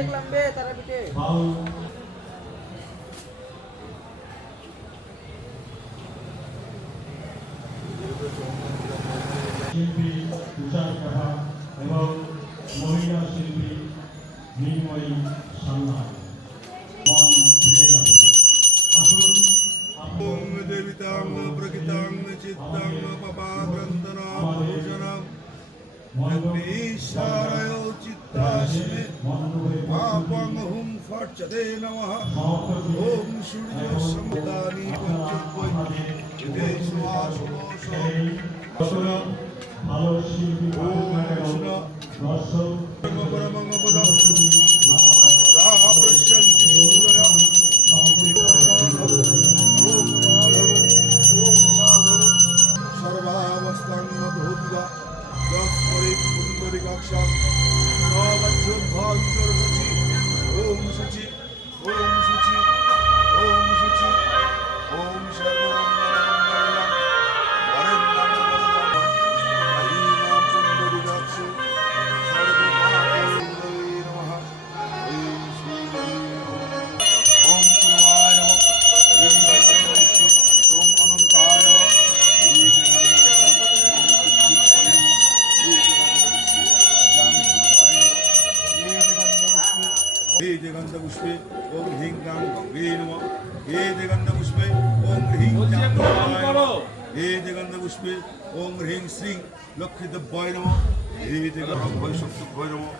দেখলাম বে তারাপীঠে। শিল্পী তুষার কাহা এবং মহিলা শিল্পী মৃন্ময়ী সান্না মন ফিরে যাবে। আসুন ওম দেবিতাং প্রকৃতাং চিত্তাং পপাগ্রন্তনাম ভূষণাম নিঃসারায় চিত্তাস্মে পাপং হুম ফট্যতে নমঃ। ওম সূর্য সম্দানি পঞ্চবৈ ভালো শিল্পী দর্শক সর্বাবস্থান ভূত্বা যস্মরি পুণ্ডরিকাক্ষাং সবজ্জোদ্ভন্তর্শুচি। ওম শুচি ওম শুচি ওম শুচি ওম সর্বমঙ্গলমঙ্গলম বরেণ্যং মহিমাং পুণ্ডরিকাক্ষে সর্বপাপমঙ্গলে নমঃ। ওম শ্রী ওম পূর্বায় নমঃ। ওম অনন্তায় নমঃ। हे जगन्ध पुष्पे ओम ह्रीं क्रां गंगे नमः। हे जगन्ध पुष्पे ओम ह्रीं क्रां गंगाय नमः। हे जगन्ध पुष्पे ओम ह्रीं श्रीं लक्ष्मीदेव्याय नमः। हे जगन्ध वैशक्तिभ्याय नमः।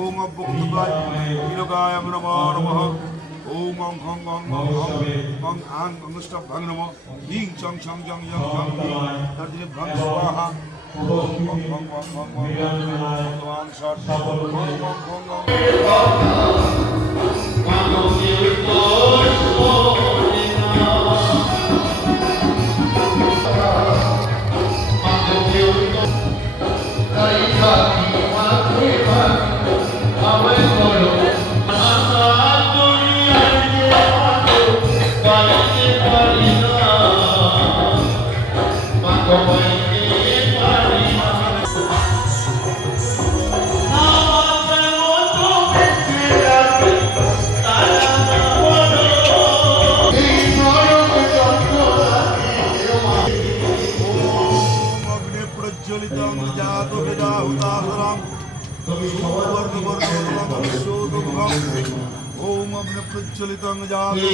ओम अव्यक्तभ्याय नीलकाय नमो नमः। ओम गं गं गं गं गं आं गंगष्टभ्यां नमः। ह्रीं चं चं जं यं जं ह्रीं तर्जनीभ्यां स्वाहा। ओम गं गं गं गं गं भगवान् षट् ओम गं गं गं प्रज्वलितं जातो विदाहुतासुरं सुवर्णवर्णं विश्वोदुर्गम्। ओम अग्नि प्रज्वलितं जातो